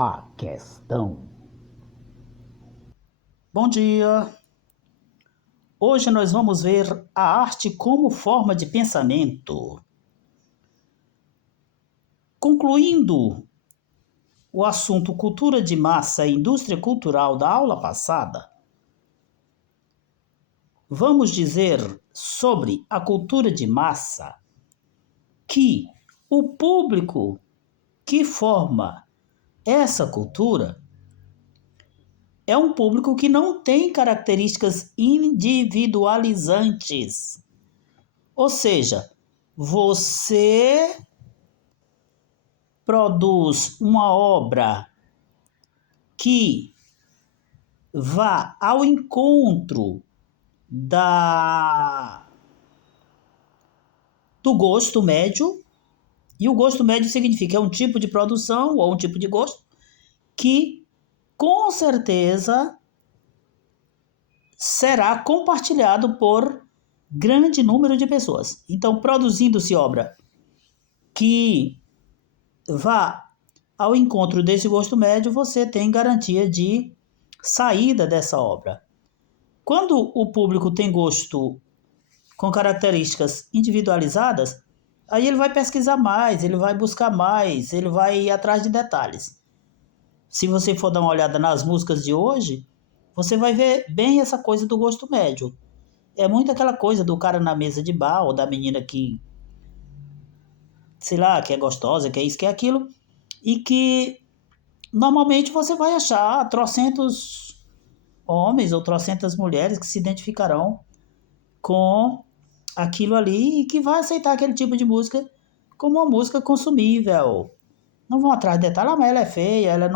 A questão. Bom dia! Hoje nós vamos ver a arte como forma de pensamento. Concluindo o assunto cultura de massa e indústria cultural da aula passada, vamos dizer sobre a cultura de massa que o público que forma essa cultura é um público que não tem características individualizantes. Ou seja, você produz uma obra que vá ao encontro do gosto médio, e o gosto médio significa é um tipo de produção ou um tipo de gosto que com certeza será compartilhado por grande número de pessoas. Então, produzindo-se obra que vá ao encontro desse gosto médio, você tem garantia de saída dessa obra. Quando o público tem gosto com características individualizadas, aí ele vai pesquisar mais, ele vai buscar mais, ele vai ir atrás de detalhes. Se você for dar uma olhada nas músicas de hoje, você vai ver bem essa coisa do gosto médio. É muito aquela coisa do cara na mesa de bar, ou da menina que, sei lá, que é gostosa, que é isso, que é aquilo, e que normalmente você vai achar trocentos homens ou trocentas mulheres que se identificarão com aquilo ali e que vai aceitar aquele tipo de música como uma música consumível. Não vão atrás de detalhes, mas ela é feia, ela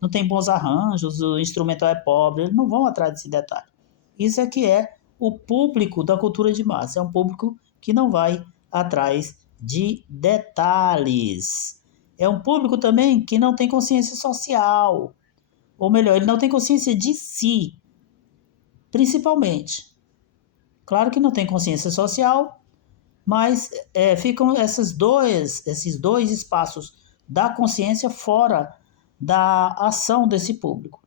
não tem bons arranjos, o instrumental é pobre, eles não vão atrás desse detalhe. Isso é que é o público da cultura de massa, é um público que não vai atrás de detalhes. É um público também que não tem consciência social, ou melhor, ele não tem consciência de si, principalmente. Claro que não tem consciência social, mas ficam esses dois espaços da consciência fora da ação desse público.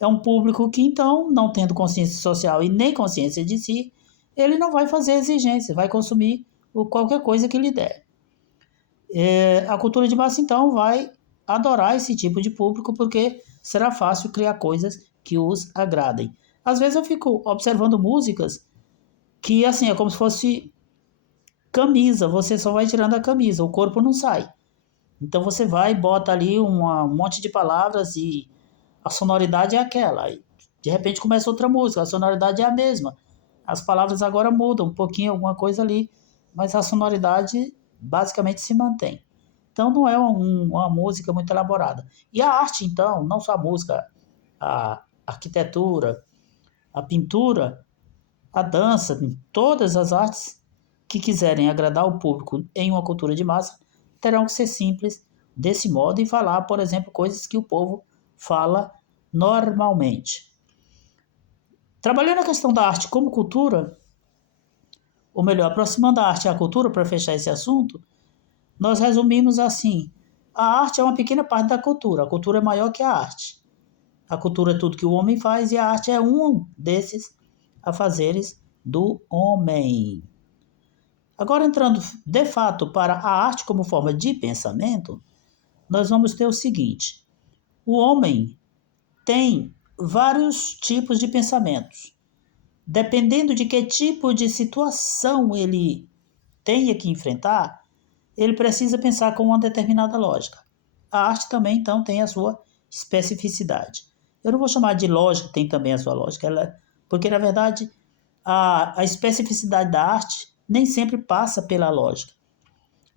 É um público que, então, não tendo consciência social e nem consciência de si, ele não vai fazer exigência, vai consumir qualquer coisa que lhe der. A cultura de massa, então, vai adorar esse tipo de público porque será fácil criar coisas que os agradem. Às vezes eu fico observando músicas que, assim, é como se fosse camisa, você só vai tirando a camisa, o corpo não sai. Então você vai e bota ali um monte de palavras e a sonoridade é aquela. E de repente começa outra música, a sonoridade é a mesma. As palavras agora mudam um pouquinho, alguma coisa ali, mas a sonoridade basicamente se mantém. Então não é uma música muito elaborada. E a arte, então, não só a música, a arquitetura, a pintura, a dança, todas as artes que quiserem agradar o público em uma cultura de massa terão que ser simples desse modo e falar, por exemplo, coisas que o povo fala normalmente. Trabalhando a questão da arte como cultura, ou melhor, aproximando a arte à cultura para fechar esse assunto, nós resumimos assim: a arte é uma pequena parte da cultura, a cultura é maior que a arte. A cultura é tudo que o homem faz e a arte é um desses afazeres do homem. Agora, entrando de fato para a arte como forma de pensamento, nós vamos ter o seguinte: o homem tem vários tipos de pensamentos. Dependendo de que tipo de situação ele tenha que enfrentar, ele precisa pensar com uma determinada lógica. A arte também, então, tem a sua especificidade. Eu não vou chamar de lógica, tem também a sua lógica, porque, na verdade, a especificidade da arte nem sempre passa pela lógica.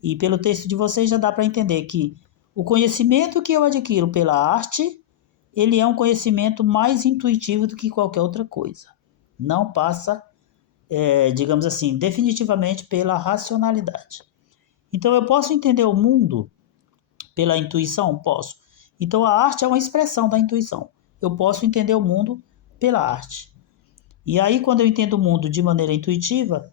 E pelo texto de vocês já dá para entender que o conhecimento que eu adquiro pela arte, ele é um conhecimento mais intuitivo do que qualquer outra coisa. Não passa, digamos assim, definitivamente pela racionalidade. Então eu posso entender o mundo pela intuição? Posso. Então a arte é uma expressão da intuição. Eu posso entender o mundo pela arte. E aí, quando eu entendo o mundo de maneira intuitiva,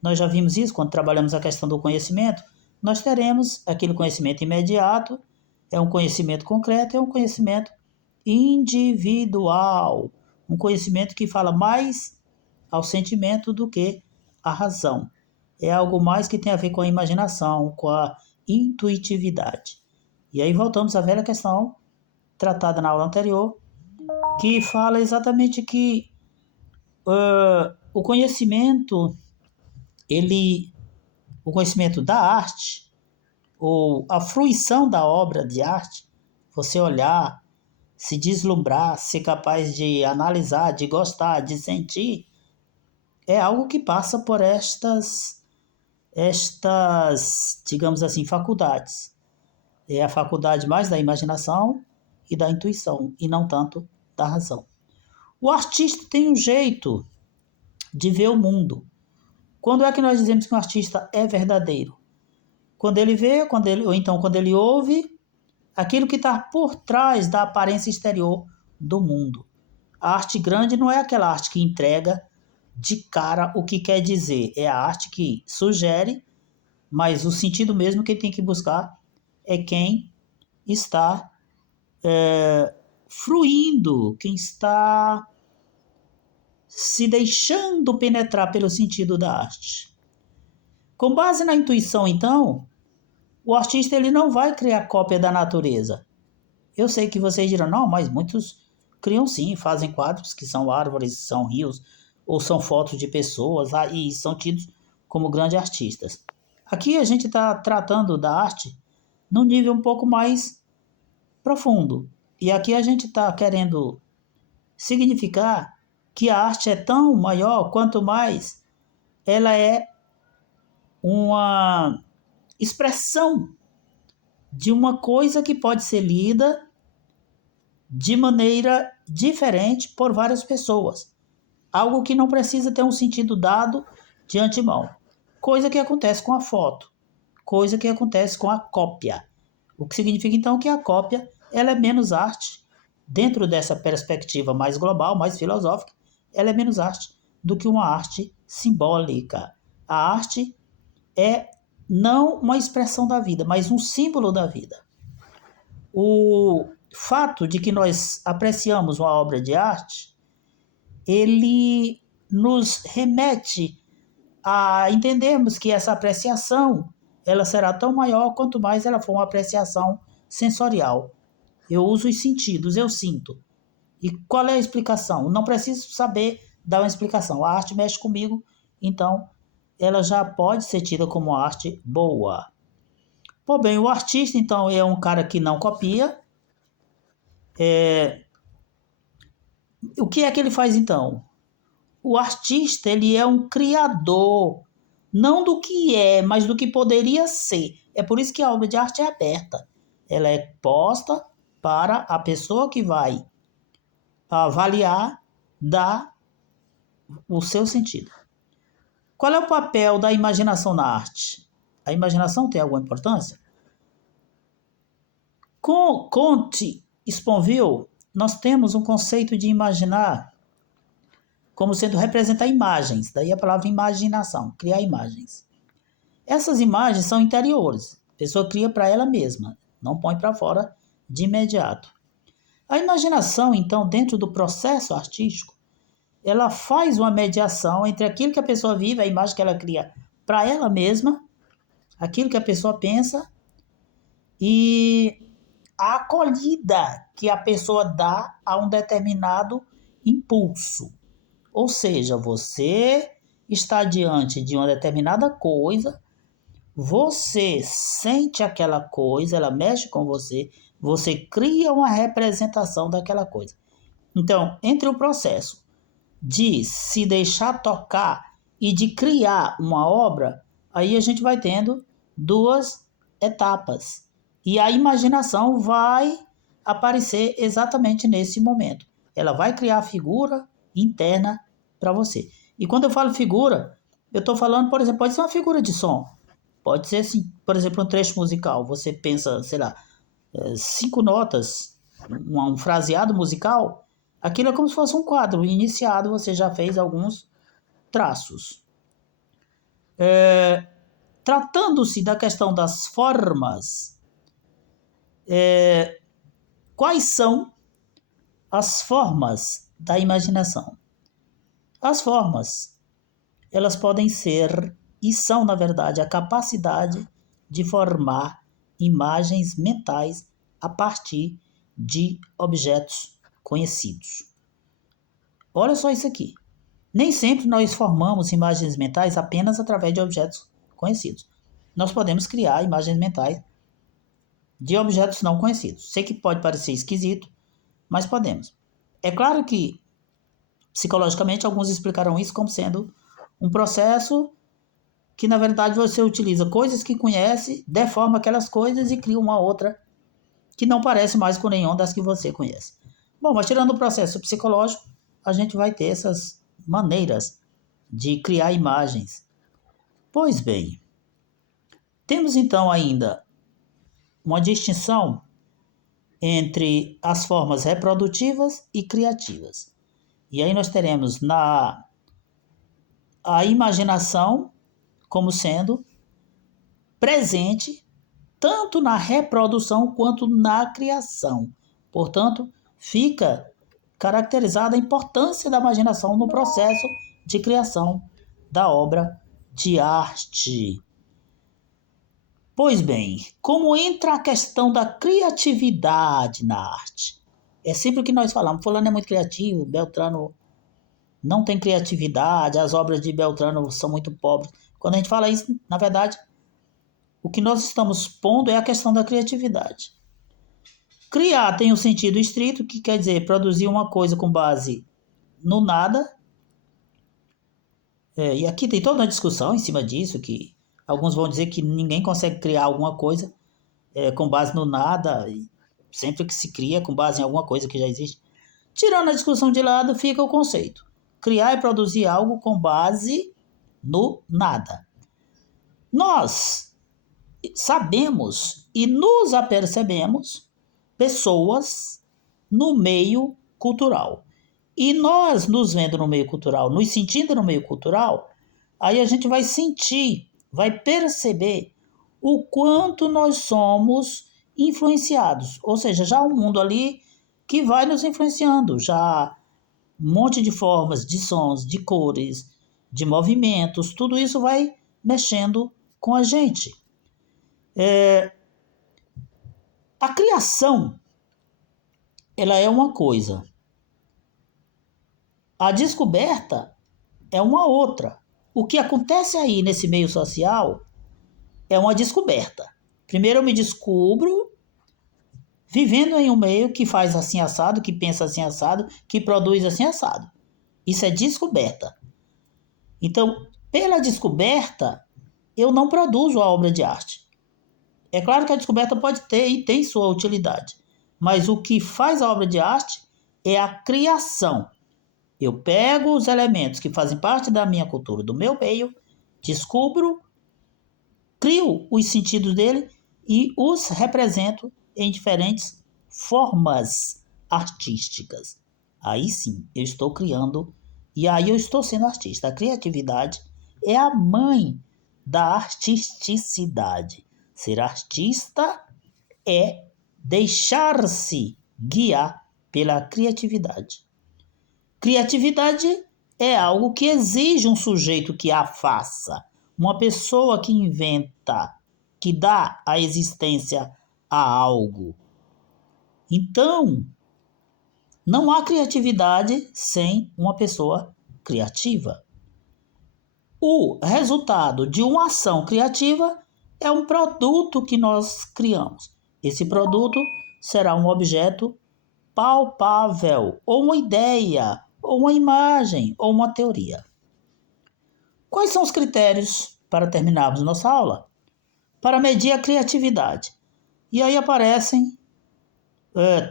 nós já vimos isso quando trabalhamos a questão do conhecimento, nós teremos aquele conhecimento imediato É um conhecimento concreto, é um conhecimento individual, um conhecimento que fala mais ao sentimento do que à razão. É algo mais que tem a ver com a imaginação, com a intuitividade. E aí voltamos à velha questão tratada na aula anterior, que fala exatamente que o conhecimento, o conhecimento da arte, ou a fruição da obra de arte, você olhar, se deslumbrar, ser capaz de analisar, de gostar, de sentir, é algo que passa por estas, digamos assim, faculdades. É a faculdade mais da imaginação e da intuição, e não tanto da razão. O artista tem um jeito de ver o mundo. Quando é que nós dizemos que um artista é verdadeiro? Quando ele vê, ou então quando ele ouve aquilo que está por trás da aparência exterior do mundo. A arte grande não é aquela arte que entrega de cara o que quer dizer. É a arte que sugere, mas o sentido mesmo que tem que buscar é quem está fruindo, quem está se deixando penetrar pelo sentido da arte. Com base na intuição, então, o artista ele não vai criar cópia da natureza. Eu sei que vocês dirão, não, mas muitos criam sim, fazem quadros que são árvores, são rios, ou são fotos de pessoas, e são tidos como grandes artistas. Aqui a gente está tratando da arte num nível um pouco mais profundo. E aqui a gente está querendo significar que a arte é tão maior quanto mais ela é uma expressão de uma coisa que pode ser lida de maneira diferente por várias pessoas. Algo que não precisa ter um sentido dado de antemão. Coisa que acontece com a foto. Coisa que acontece com a cópia. O que significa então que a cópia ela é menos arte, dentro dessa perspectiva mais global, mais filosófica, ela é menos arte do que uma arte simbólica. A arte é não uma expressão da vida, mas um símbolo da vida. O fato de que nós apreciamos uma obra de arte, ele nos remete a entendermos que essa apreciação ela será tão maior quanto mais ela for uma apreciação sensorial. Eu uso os sentidos, eu sinto. E qual é a explicação? Não preciso saber dar uma explicação. A arte mexe comigo, então ela já pode ser tida como arte boa. Pô, bem, o artista, então, é um cara que não copia. O que é que ele faz, então? O artista, ele é um criador, não do que é, mas do que poderia ser. É por isso que a obra de arte é aberta. Ela é posta para a pessoa que vai avaliar, dar o seu sentido. Qual é o papel da imaginação na arte? A imaginação tem alguma importância? Com Comte Sponville, nós temos um conceito de imaginar como sendo representar imagens, daí a palavra imaginação, criar imagens. Essas imagens são interiores, a pessoa cria para ela mesma, não põe para fora de imediato. A imaginação, então, dentro do processo artístico, ela faz uma mediação entre aquilo que a pessoa vive, a imagem que ela cria para ela mesma, aquilo que a pessoa pensa e a acolhida que a pessoa dá a um determinado impulso. Ou seja, você está diante de uma determinada coisa, você sente aquela coisa, ela mexe com você, você cria uma representação daquela coisa. Então, entre o processo de se deixar tocar e de criar uma obra, aí a gente vai tendo duas etapas. E a imaginação vai aparecer exatamente nesse momento. Ela vai criar a figura interna para você. E quando eu falo figura, eu estou falando, por exemplo, pode ser uma figura de som. Pode ser, assim, por exemplo, um trecho musical. Você pensa, sei lá, 5 notas, um fraseado musical. Aquilo é como se fosse um quadro iniciado, você já fez alguns traços. Tratando-se da questão das formas, Quais são as formas da imaginação? As formas, elas podem ser e são, na verdade, a capacidade de formar imagens mentais a partir de objetos conhecidos. Olha só isso aqui. Nem sempre nós formamos imagens mentais apenas através de objetos conhecidos. Nós podemos criar imagens mentais de objetos não conhecidos. Sei que pode parecer esquisito, mas podemos. É claro que, psicologicamente, alguns explicarão isso como sendo um processo que, na verdade, você utiliza coisas que conhece, deforma aquelas coisas e cria uma outra que não parece mais com nenhuma das que você conhece. Bom, mas tirando o processo psicológico, a gente vai ter essas maneiras de criar imagens. Pois bem, temos então ainda uma distinção entre as formas reprodutivas e criativas. E aí nós teremos a imaginação como sendo presente tanto na reprodução quanto na criação. Portanto, fica caracterizada a importância da imaginação no processo de criação da obra de arte. Pois bem, como entra a questão da criatividade na arte? É sempre o que nós falamos, fulano é muito criativo, Beltrano não tem criatividade, as obras de Beltrano são muito pobres. Quando a gente fala isso, na verdade, o que nós estamos pondo é a questão da criatividade. Criar tem um sentido estrito, que quer dizer produzir uma coisa com base no nada. E aqui tem toda uma discussão em cima disso, que alguns vão dizer que ninguém consegue criar alguma coisa com base no nada, e sempre que se cria com base em alguma coisa que já existe. Tirando a discussão de lado, fica o conceito. Criar e produzir algo com base no nada. Nós sabemos e nos apercebemos pessoas no meio cultural. E nós nos vendo no meio cultural, nos sentindo no meio cultural, aí a gente vai sentir, vai perceber o quanto nós somos influenciados. Ou seja, já há um mundo ali que vai nos influenciando, já um monte de formas, de sons, de cores, de movimentos, tudo isso vai mexendo com a gente. A criação, ela é uma coisa. A descoberta é uma outra. O que acontece aí nesse meio social é uma descoberta. Primeiro eu me descubro vivendo em um meio que faz assim assado, que pensa assim assado, que produz assim assado. Isso é descoberta. Então, pela descoberta, eu não produzo a obra de arte. É claro que a descoberta pode ter e tem sua utilidade, mas o que faz a obra de arte é a criação. Eu pego os elementos que fazem parte da minha cultura, do meu meio, descubro, crio os sentidos dele e os represento em diferentes formas artísticas. Aí sim, eu estou criando e aí eu estou sendo artista. A criatividade é a mãe da artisticidade. Ser artista é deixar-se guiar pela criatividade. Criatividade é algo que exige um sujeito que a faça, uma pessoa que inventa, que dá a existência a algo. Então, não há criatividade sem uma pessoa criativa. O resultado de uma ação criativa é um produto que nós criamos. Esse produto será um objeto palpável, ou uma ideia, ou uma imagem, ou uma teoria. Quais são os critérios para terminarmos nossa aula? Para medir a criatividade. E aí aparecem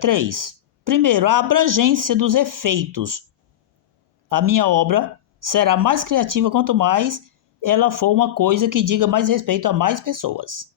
3. Primeiro, a abrangência dos efeitos. A minha obra será mais criativa quanto mais ela for uma coisa que diga mais respeito a mais pessoas.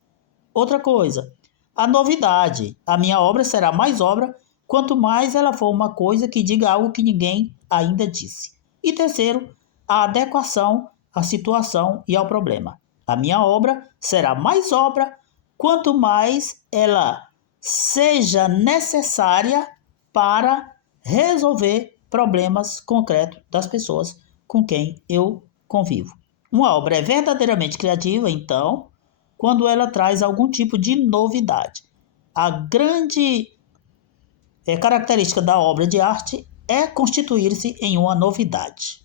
Outra coisa, a novidade. A minha obra será mais obra quanto mais ela for uma coisa que diga algo que ninguém ainda disse. E terceiro, a adequação à situação e ao problema. A minha obra será mais obra quanto mais ela seja necessária para resolver problemas concretos das pessoas com quem eu convivo. Uma obra é verdadeiramente criativa, então, quando ela traz algum tipo de novidade. A grande característica da obra de arte é constituir-se em uma novidade.